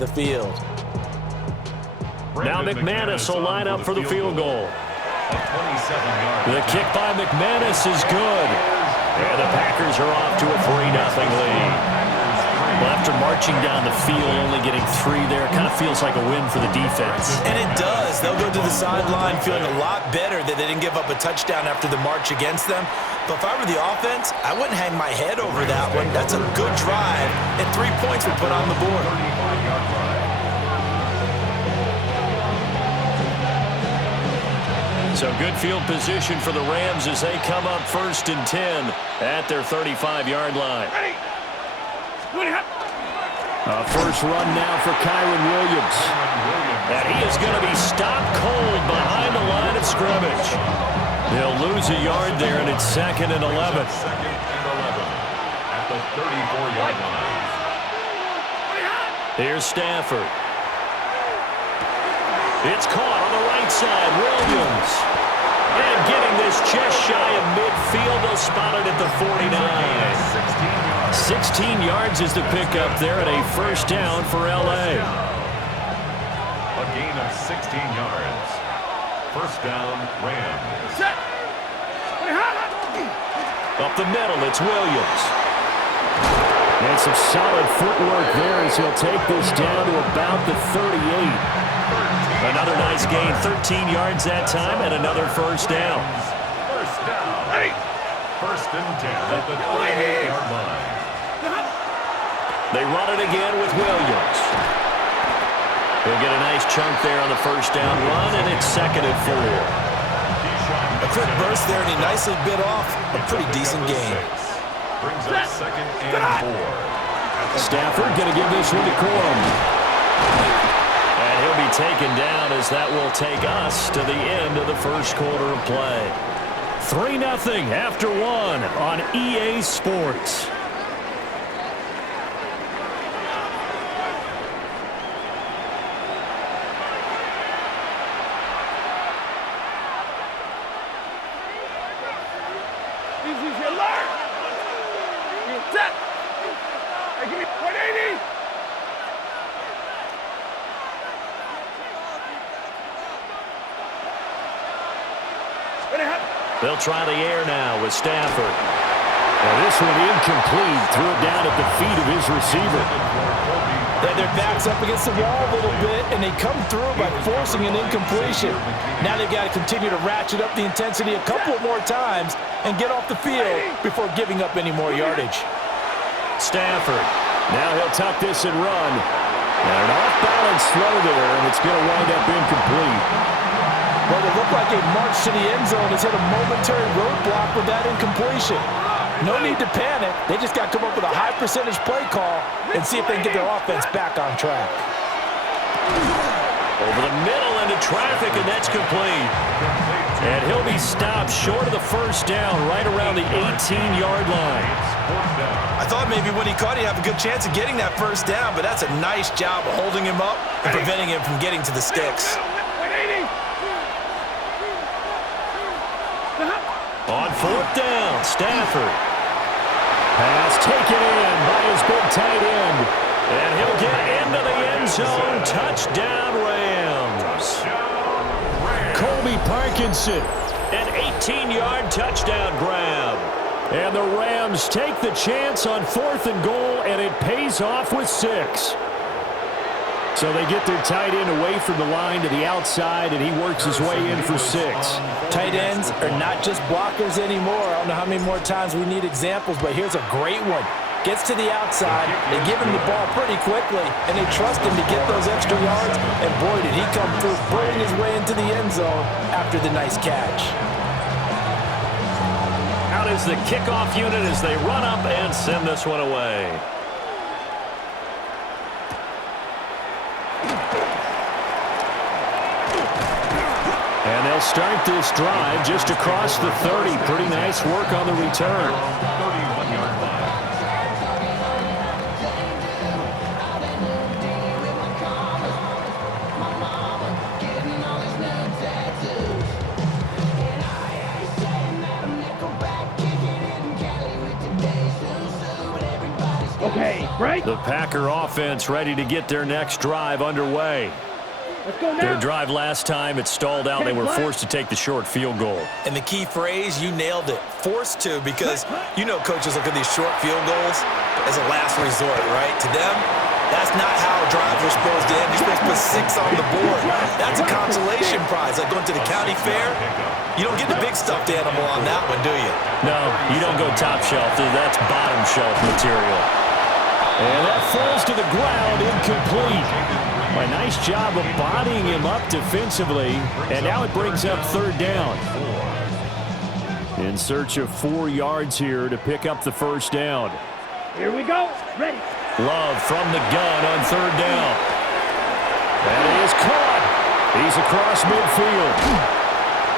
the field. Now McManus will line up for the field goal. The kick by McManus is good. And the Packers are off to a 3-0 lead. Well, after marching down the field, only getting 3 there, kind of feels like a win for the defense. And it does. They'll go to the sideline feeling a lot better that they didn't give up a touchdown after the march against them. But if I were the offense, I wouldn't hang my head over that one. That's a good drive, and 3 points were put on the board. So good field position for the Rams as they come up 1st and 10 at their 35-yard line. A first run now for Kyron Williams. And he is going to be stopped cold behind the line of scrimmage. They'll lose a yard there, and it's 2nd and 11. At the 34-yard line. Here's Stafford. It's caught on the right side. Williams. And getting this just shy of midfield. They'll spot it at the 49. 16 yards is the pickup there, and a first down for L.A. A gain of 16 yards. First down, Rams. Up the middle, it's Williams. And some solid footwork there as he'll take this down to about the 38. Another nice gain, 13 yards that time, and another first down. First down. 1st and 10 at the 38-yard line. They run it again with Williams. He'll get a nice chunk there on the first down run, and it's 2nd and 4. A quick burst there, and he nicely bit off a pretty decent gain. Brings up 2nd and 4. Stafford going to give this one to Corum. And he'll be taken down as that will take us to the end of the first quarter of play. 3-0 after 1 on EA Sports. They'll try the air now with Stafford. And this one incomplete. Threw it down at the feet of his receiver. Yeah, their back's up against the wall a little bit, and they come through by forcing an incompletion. Now they've got to continue to ratchet up the intensity a couple more times and get off the field before giving up any more yardage. Stafford. Now he'll tuck this and run. And an off-balance throw there, and it's going to wind up incomplete. Well, it looked like a march to the end zone has hit a momentary roadblock with that incompletion. No need to panic. They just got to come up with a high percentage play call and see if they can get their offense back on track. Over the middle into traffic, and that's complete. And he'll be stopped short of the first down right around the 18-yard line. I thought maybe when he caught it, he'd have a good chance of getting that first down, but that's a nice job of holding him up and preventing him from getting to the sticks. On 4th down, Stafford. Pass taken in by his big tight end. And he'll get into the end zone. Touchdown, Rams. Colby Parkinson, an 18-yard touchdown grab. And the Rams take the chance on 4th and goal, and it pays off with 6. So they get their tight end away from the line to the outside, and he works his way in for 6. Tight ends are not just blockers anymore. I don't know how many more times we need examples, but here's a great one. Gets to the outside, they give him the ball pretty quickly, and they trust him to get those extra yards, and boy, did he come through, burning his way into the end zone after the nice catch. Out is the kickoff unit as they run up and send this one away. And they'll start this drive just across the 30. Pretty nice work on the return. 31-yard line. Okay, right? The Packer offense ready to get their next drive underway. Their drive last time, it stalled out. They were forced to take the short field goal. And the key phrase, you nailed it, forced to, because you know coaches look at these short field goals as a last resort, right? To them, that's not how drives are supposed to end. You're supposed to put 6 on the board. That's a consolation prize, like going to the county fair. You don't get the big stuffed animal on that one, do you? No, you don't go top shelf. That's bottom shelf material. And that falls to the ground, incomplete. A nice job of bodying him up defensively, and now it brings up 3rd down. In search of 4 yards here to pick up the 1st down. Here we go. Ready. Love from the gun on 3rd down. That is caught. He's across midfield.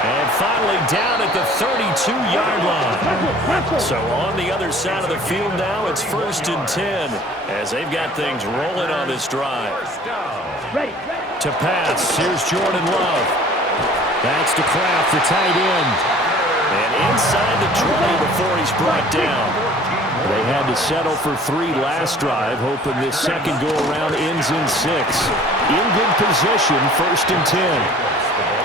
And finally down at the 32-yard line. So on the other side of the field now, it's 1st and 10 as they've got things rolling on this drive. Ready. To pass, here's Jordan Love. That's to Kraft, the tight end. And inside the 20 before he's brought down. They had to settle for 3 last drive, hoping this second go-around ends in 6. In good position, 1st and 10.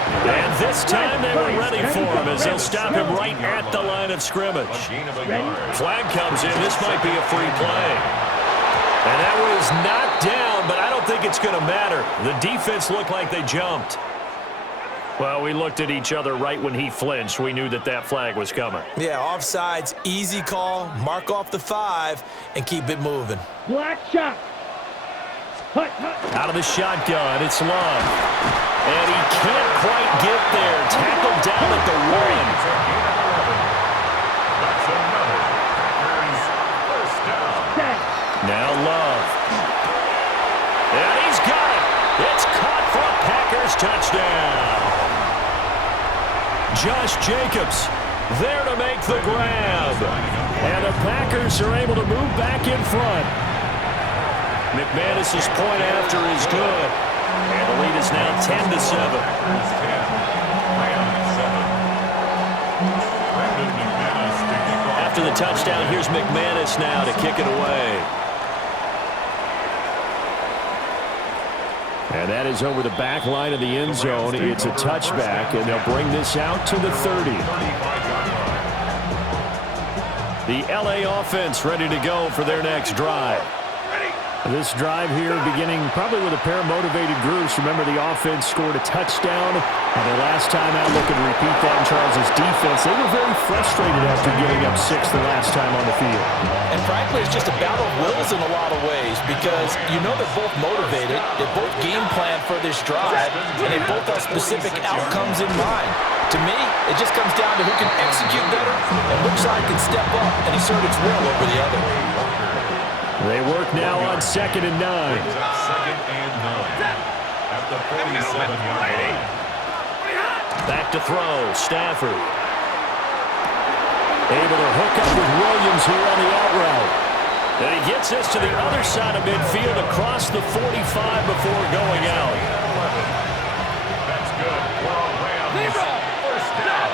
And this time they were ready for him as they'll stop him right at the line of scrimmage. Flag comes in. This might be a free play. And that was knocked down, but I don't think it's going to matter. The defense looked like they jumped. Well, we looked at each other right when he flinched. We knew that that flag was coming. Yeah, offsides, easy call, mark off the 5, and keep it moving. Black shot. Out of the shotgun, it's Love. And he can't quite get there. Tackled down at the 1. Now Love. And he's got it. It's caught for a Packers touchdown. Josh Jacobs there to make the grab. And the Packers are able to move back in front. McManus's point after is good. And the lead is now 10-7. After the touchdown, here's McManus now to kick it away. And that is over the back line of the end zone. It's a touchback, and they'll bring this out to the 30. The LA offense ready to go for their next drive. This drive here beginning probably with a pair of motivated groups. Remember, the offense scored a touchdown. And their last time out, looking to repeat that in Charles' defense. They were very frustrated after giving up 6 the last time on the field. And frankly, it's just a battle of wills in a lot of ways because you know they're both motivated, they both game plan for this drive, and they both have specific outcomes in mind. To me, it just comes down to who can execute better and which side can step up and assert its will over the other. They work now on 2nd and 9. 2nd and 9 at the 47-yard line. Back to throw, Stafford. Able to hook up with Williams here on the out route. And he gets this to the other side of midfield across the 45 before going out. That's good. Well, Rams, 1st down.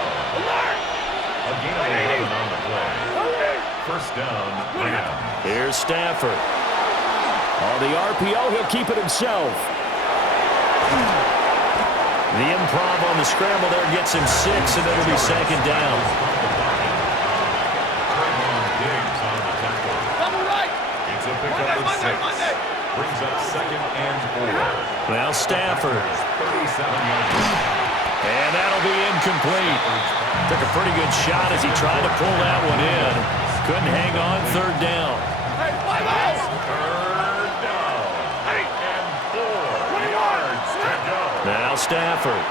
A gain of 11 on the play. 1st down, Rams. Here's Stafford. On the RPO, he'll keep it himself. The improv on the scramble there gets him 6, and it'll be 2nd down. It's a pickup of 6. Brings up 2nd and 4. Now Stafford. 37-yard. And that'll be incomplete. Took a pretty good shot as he tried to pull that one in. Couldn't hang on, 3rd down. 3rd down. And 4 yards to go. Now Stafford.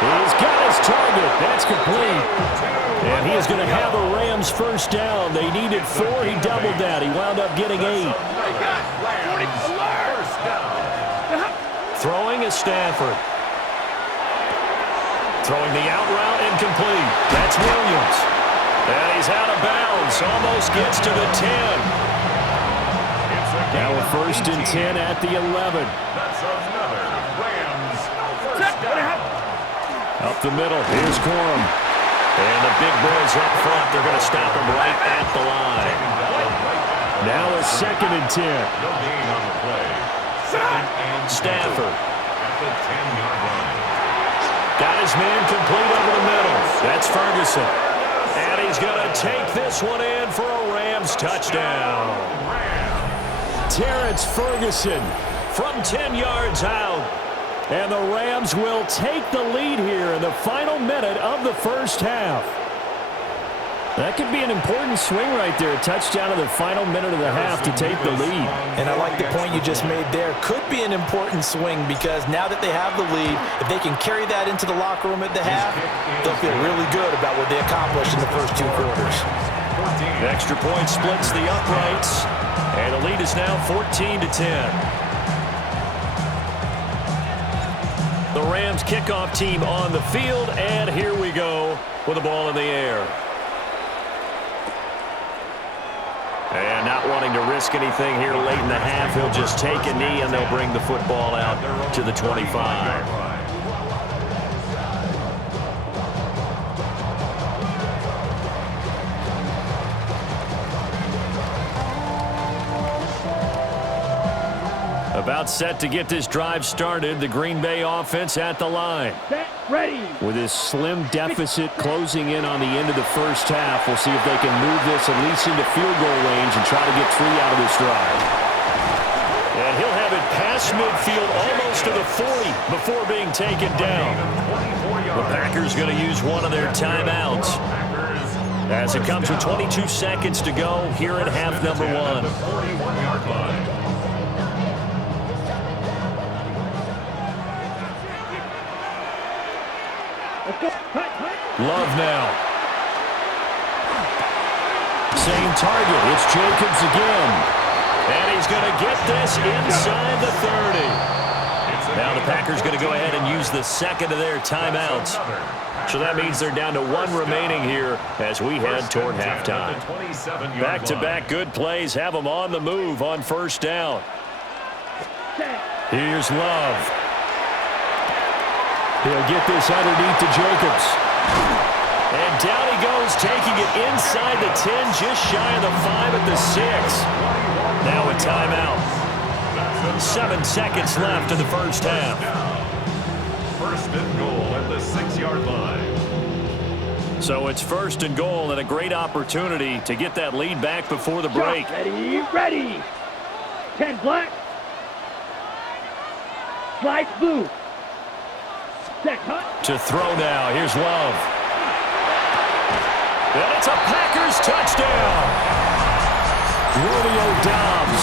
He's got his target. That's complete. And he is going to have a Rams 1st down. They needed 4. He doubled that. He wound up getting 8. Throwing is Stafford. Throwing the out route, incomplete. That's Williams. And he's out of bounds. Almost gets to the 10. Now a 1st and 10 at the 11. That's another Rams 1st down. Up the middle. Here's Corum. And the big boys up front, they're going to stop him right at the line. Now a 2nd and 10. No gain on the play. 2nd and Stafford. at the 10-yard line. Got his man complete over the middle. That's Ferguson. And he's going to take this one in for a Rams touchdown. Terrence Ferguson from 10 yards out. And the Rams will take the lead here in the final minute of the first half. That could be an important swing right there. A touchdown in the final minute of the half to take the lead. And I like the point you just made there. Could be an important swing because now that they have the lead, if they can carry that into the locker room at the half, they'll feel really good about what they accomplished in the first 2 quarters. The extra point splits the uprights, and the lead is now 14-10. The Rams kickoff team on the field, and here we go with the ball in the air. And not wanting to risk anything here late in the half, he'll just take a knee, and they'll bring the football out to the 25. About set to get this drive started, the Green Bay offense at the line. Set, ready. With this slim deficit closing in on the end of the first half, we'll see if they can move this at least into field goal range and try to get 3 out of this drive. And he'll have it past midfield almost to the 40 before being taken down. The Packers going to use one of their timeouts as it comes with 22 seconds to go here at half number 1. Love now. Same target. It's Jacobs again. And he's going to get this inside the 30. Now the Packers going to go ahead and use the second of their timeouts. So that means they're down to 1 remaining here as we head toward halftime. Back-to-back good plays have them on the move on first down. Here's Love. He'll get this underneath to Jacobs. And down he goes, taking it inside the 10, just shy of the 5 at the 6. Now a timeout. 7 seconds left in the first half. First and goal at the 6-yard line. So it's first and goal, and a great opportunity to get that lead back before the break. Ready, ready. 10 black. Slice blue. Set cut. To throw now. Here's Love. And it's a Packers touchdown. Romeo Doubs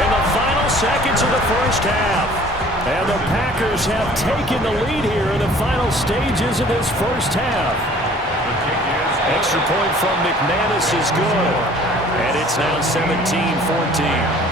in the final seconds of the first half. And the Packers have taken the lead here in the final stages of this first half. Extra point from McManus is good. And it's now 17-14.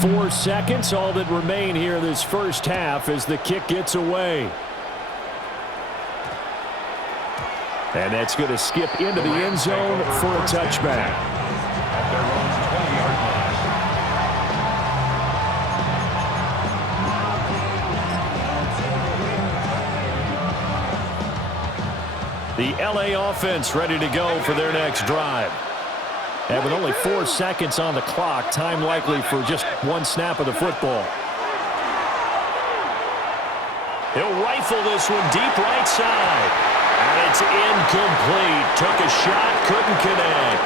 Four seconds, all that remain here this first half as the kick gets away. And that's going to skip into the end zone for a touchback. The LA offense ready to go for their next drive. And with only 4 seconds on the clock, time likely for just 1 snap of the football. He'll rifle this one deep right side. And it's incomplete. Took a shot, couldn't connect.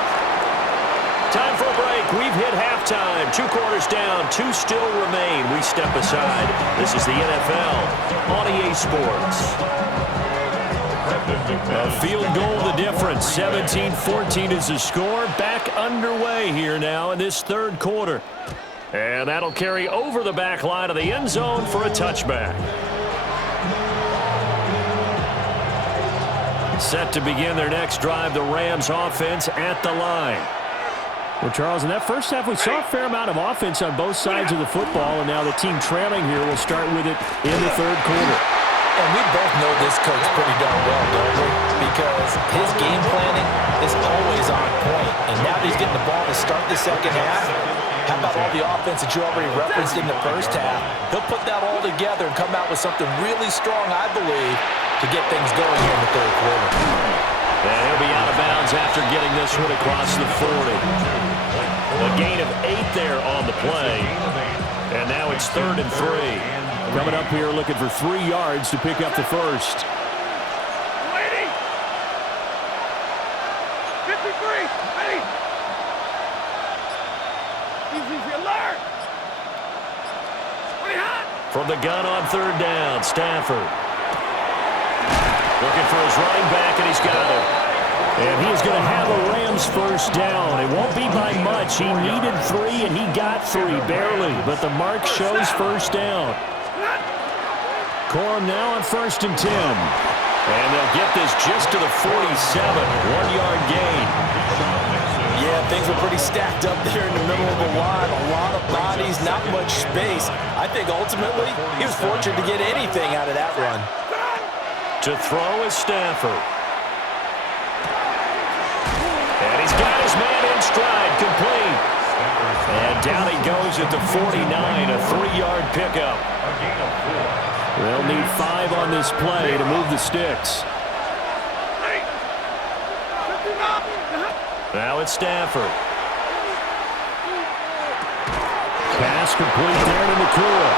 Time for a break. We've hit halftime. 2 quarters down, 2 still remain. We step aside. This is the NFL on EA Sports. A field goal the difference. 17-14 is the score. Back underway here now in this third quarter. And that'll carry over the back line of the end zone for a touchback. Set to begin their next drive, the Rams offense at the line. Well, Charles, in that first half, we saw a fair amount of offense on both sides of the football, and now the team trailing here will start with it in the third quarter. And we both know this coach pretty darn well, don't we? Because his game planning is always on point. And now that he's getting the ball to start the second half, how about all the offense that you already referenced in the first half? He'll put that all together and come out with something really strong, I believe, to get things going here in the third quarter. And he'll be out of bounds after getting this one across the 40. A gain of 8 there on the play. And now it's 3rd and 3. Coming up here looking for 3 yards to pick up the first. 53, ready. Easy alert. From the gun on 3rd down, Stafford. Looking for his running back, and he's got him. And he is going to have a Rams first down. It won't be by much. He needed 3, and he got 3, barely. But the mark shows first down. Corum now on 1st and 10. And they'll get this just to the 47, 1-yard gain. Yeah, things were pretty stacked up there in the middle of the line. A lot of bodies, not much space. I think ultimately he was fortunate to get anything out of that run. To throw is Stafford. And he's got his man in stride, complete. And down he goes at the 49, a 3-yard pickup. They'll need 5 on this play to move the sticks. Now it's Stafford. Pass complete there to Nakua.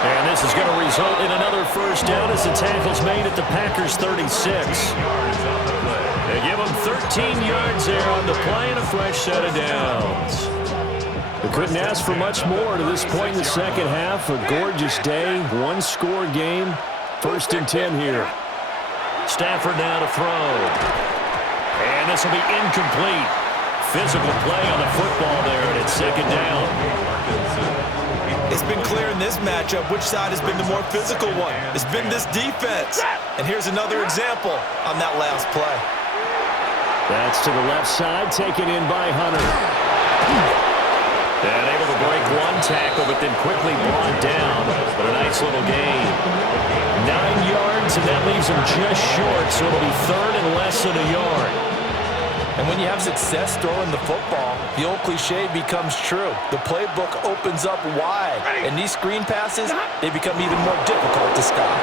And this is going to result in another first down as the tackle's made at the Packers' 36. They give them 13 yards there on the play and a fresh set of downs. They couldn't ask for much more to this point in the second half. A gorgeous day, 1-score game. 1st and 10 here. Stafford now to throw. And this will be incomplete. Physical play on the football there, and it's 2nd down. It's been clear in this matchup which side has been the more physical one. It's been this defense. And here's another example on that last play. That's to the left side, taken in by Hunter. And able to break 1 tackle, but then quickly brought down. But a nice little gain. 9 yards, and that leaves him just short, so it'll be 3rd and less than a yard. And when you have success throwing the football, the old cliche becomes true. The playbook opens up wide, and these screen passes, they become even more difficult to stop.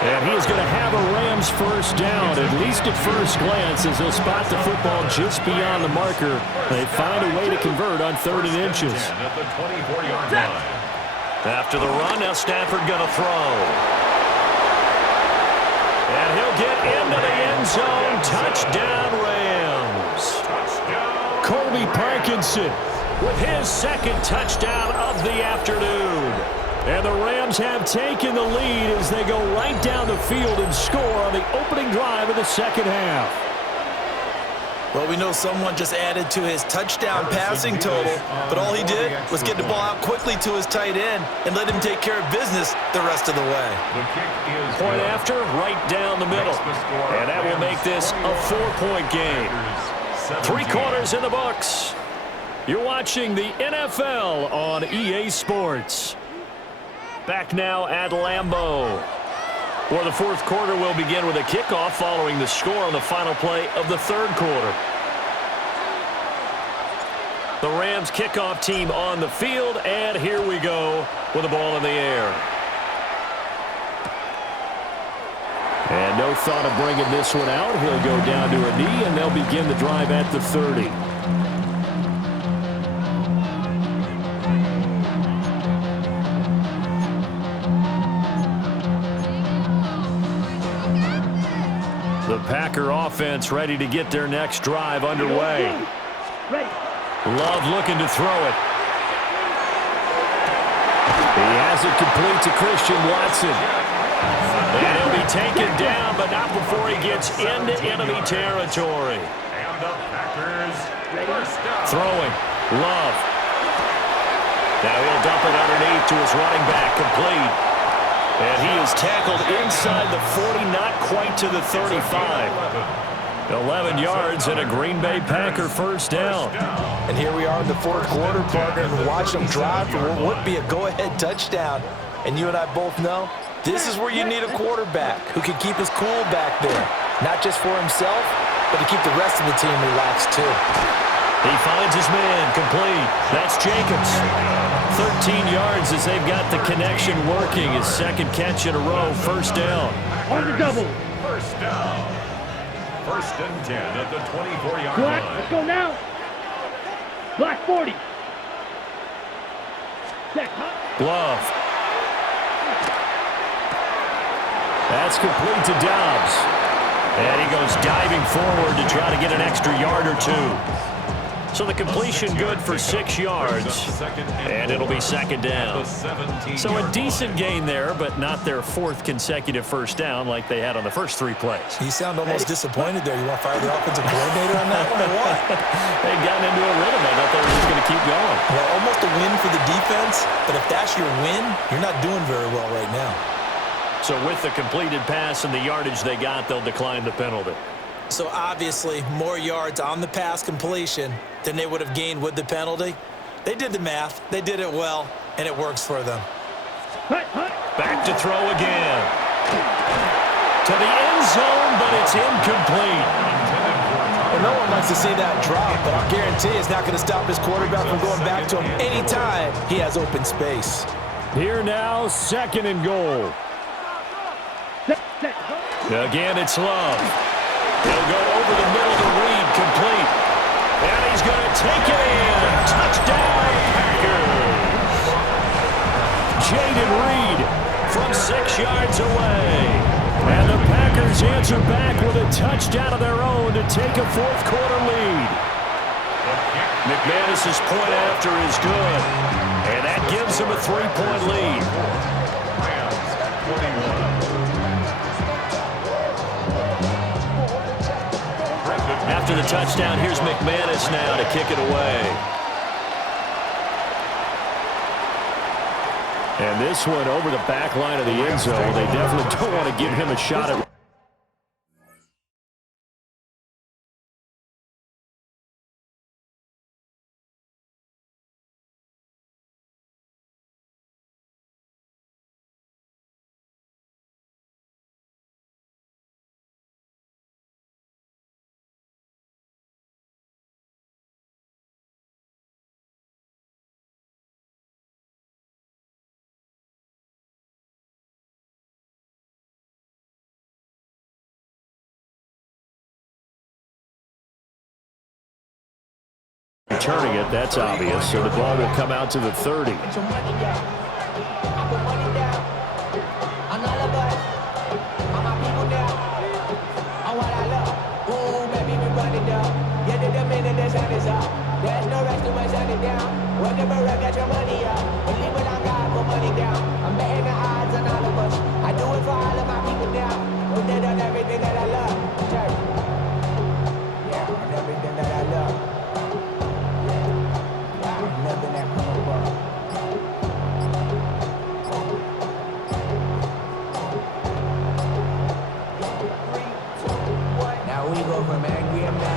And he is going to have a Rams first down, at least at first glance, as they'll spot the football just beyond the marker. They find a way to convert on 3rd and inches. After the run, now Stafford going to throw. And he'll get into the end zone. Touchdown, Rams. Colby Parkinson with his 2nd touchdown of the afternoon. And the Rams have taken the lead as they go right down the field and score on the opening drive of the second half. Well, we know someone just added to his touchdown passing total, but all he did was get the ball out quickly to his tight end and let him take care of business the rest of the way. Point after, right down the middle. And that will make this a 4-point game. 3 quarters in the books. You're watching the NFL on EA Sports. Back now at Lambeau. Well, the 4th quarter will begin with a kickoff following the score on the final play of the 3rd quarter. The Rams kickoff team on the field, and here we go with the ball in the air. And no thought of bringing this one out. He'll go down to a knee, and they'll begin the drive at the 30. The Packer offense ready to get their next drive underway. Love looking to throw it. He has it complete to Christian Watson. And he'll be taken down, but not before he gets into enemy territory. Throwing. Love. Now he'll dump it underneath to his running back, complete. And he is tackled inside the 40, not quite to the 35. 11 yards and a Green Bay Packer first down. And here we are in the fourth quarter, partner, and watch them drive for what would be a go-ahead touchdown. And you and I both know this is where you need a quarterback who can keep his cool back there. Not just for himself, but to keep the rest of the team relaxed too. He finds his man, complete. That's Jacobs. 13 yards as they've got the connection working. His second catch in a row, first down. On the double. First down. First and 10 at the 24-yard Black, line. let's go now. Black 40. Set, huh? Glove. That's complete to Dobbs. And he goes diving forward to try to get an extra yard or two. So the completion good for 6 yards, and it'll be second down. So a decent gain there, but not their fourth consecutive first down like they had on the first 3 plays. You sound almost disappointed there. You want to fire the offensive coordinator on that one or what? They'd gotten into a rhythm. I thought they were just going to keep going. Well, almost a win for the defense, but if that's your win, you're not doing very well right now. So with the completed pass and the yardage they got, they'll decline the penalty. So obviously, more yards on the pass completion than they would have gained with the penalty. They did the math. They did it well, and it works for them. Back to throw again. To the end zone, but it's incomplete. Well, no one likes to see that drop, but I'll guarantee it's not going to stop his quarterback from going back to him anytime he has open space. Here now, second and goal. Again, it's Love. He'll go over the middle to Reed, complete. And he's going to take it in. Touchdown, Packers. Jaden Reed from 6 yards away. And the Packers answer back with a touchdown of their own to take a fourth quarter lead. McManus's point after is good. And that gives him a 3-point lead. After the touchdown, here's McManus now to kick it away. And this one over the back line of the end zone. They definitely don't want to give him a shot at. Returning it, that's obvious. So the ball will come out to the 30.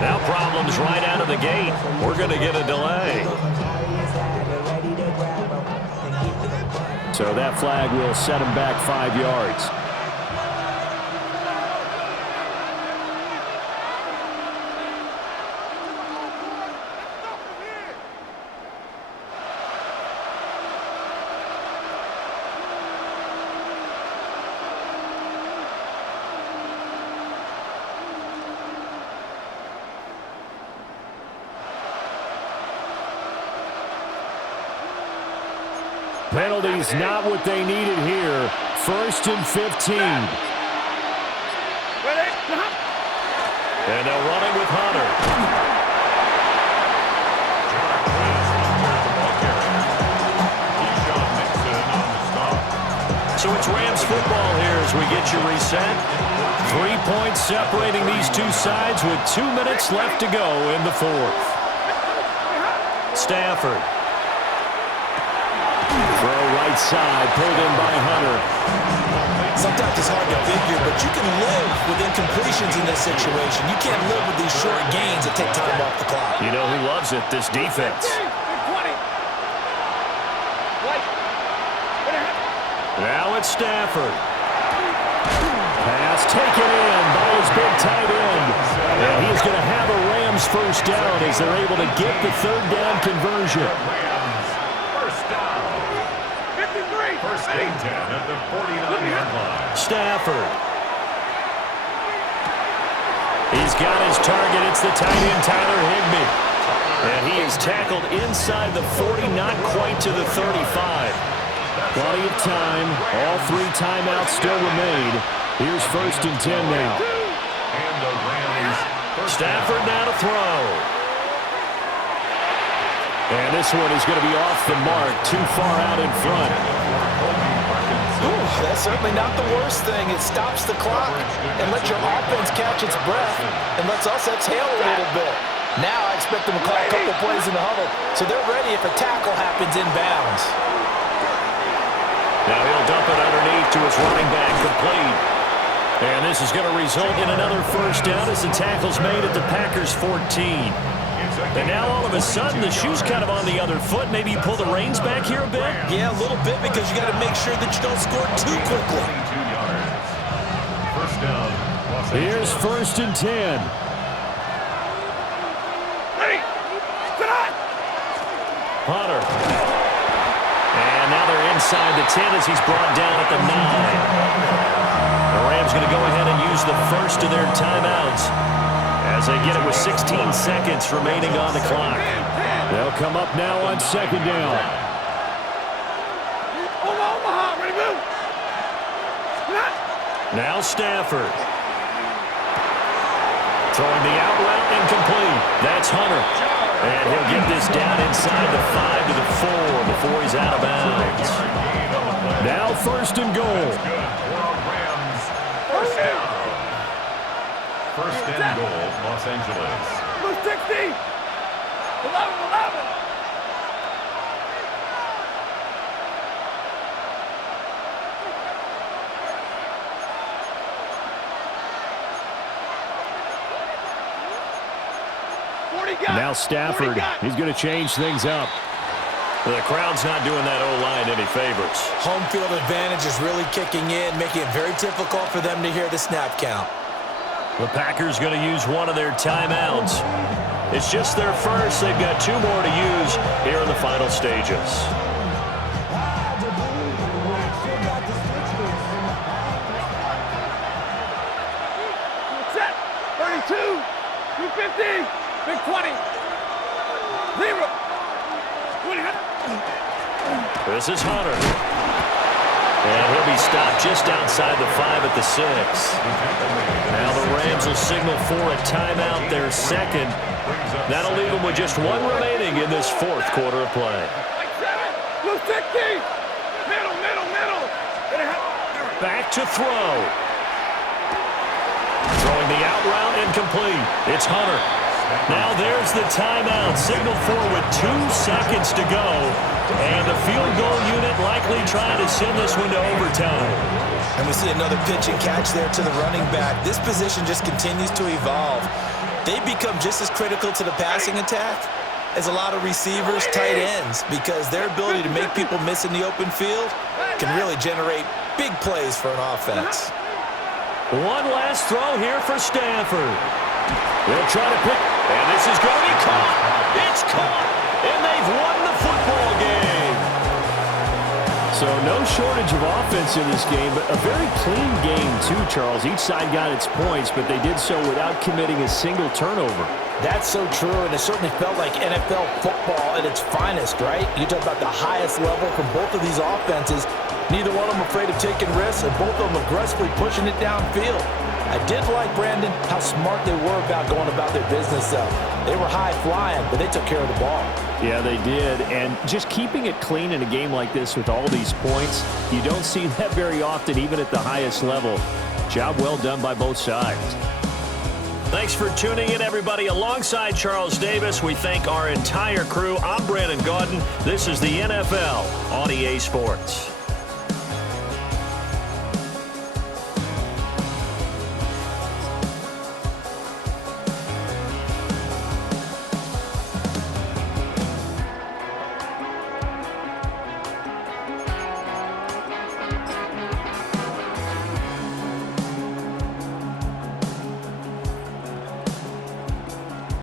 Now problems right out of the gate. We're going to get a delay. So that flag will set him back 5 yards. Penalties not what they needed here. 1st and 15. And they'll run it with Hunter. So it's Rams football here as we get you reset. 3 points separating these two sides with 2 minutes left to go in the fourth. Stafford. Throw right side, pulled in by Hunter. Sometimes it's hard to figure, but you can live with incompletions in this situation. You can't live with these short gains that take time off the clock. You know who loves it? This defense. Now it's Stafford. Pass taken in by his big tight end. And he's going to have a Rams first down as they're able to get the third down conversion. Rams, first down. 53. First and 10 at the 49-yard line. Stafford. He's got his target. It's the tight end, Tyler Higbee. And he is tackled inside the 40, not quite to the 35. Plenty of time. All 3 timeouts still remain. Here's first and 10 now. And the Rams. Stafford now to throw. And this one is going to be off the mark, too far out in front. Ooh, that's certainly not the worst thing. It stops the clock and lets your offense catch its breath and lets us exhale a little bit. Now I expect them to call a couple plays in the huddle, so they're ready if a tackle happens inbounds. Now he'll dump it underneath to his running back, complete. And this is going to result in another first down as the tackle's made at the Packers' 14. And now all of a sudden the shoe's kind of on the other foot. Maybe you pull the reins back here a bit? Yeah, a little bit, because you got to make sure that you don't score too quickly. 22 yards. First down. Here's first and 10. Hunter. And now they're inside the 10 as he's brought down at the 9. The Rams going to go ahead and use the first of their timeouts as they get it with 16 seconds remaining on the clock. They'll come up now on second down. Now Stafford. Throwing the out route incomplete. That's Hunter. And he'll get this down inside the 5 to the 4 before he's out of bounds. Now first and goal. First down. First and goal, Los Angeles. 60. 11. Now Stafford, he's going to change things up. The crowd's not doing that O-line any favors. Home field advantage is really kicking in, making it very difficult for them to hear the snap count. The Packers going to use one of their timeouts. It's just their first. They've got 2 more to use here in the final stages. Set. 32. 250. Big 20. 0. 20. This is Hunter. And he'll be stopped just outside the 5 at the 6. Now the Rams will signal for a timeout, their second. That'll leave them with just 1 remaining in this 4th quarter of play. 260. Middle. Back to throw. Throwing the out route incomplete. It's Hunter. Now there's the timeout. Signal forward, 2 seconds to go. And the field goal unit likely trying to send this one to overtime. And we see another pitch and catch there to the running back. This position just continues to evolve. They become just as critical to the passing attack as a lot of receivers, tight ends, because their ability to make people miss in the open field can really generate big plays for an offense. One last throw here for Stafford. They'll try to pick, and this is going to be caught. It's caught, and they've won the football game. So no shortage of offense in this game, but a very clean game too, Charles. Each side got its points, but they did so without committing a single turnover. That's so true, and it certainly felt like NFL football at its finest, right? You talk about the highest level from both of these offenses. Neither one of them afraid of taking risks, and both of them aggressively pushing it downfield. I did like, Brandon, how smart they were about going about their business, though. They were high-flying, but they took care of the ball. Yeah, they did, and just keeping it clean in a game like this with all these points, you don't see that very often, even at the highest level. Job well done by both sides. Thanks for tuning in, everybody. Alongside Charles Davis, we thank our entire crew. I'm Brandon Gaudin. This is the NFL on EA Sports.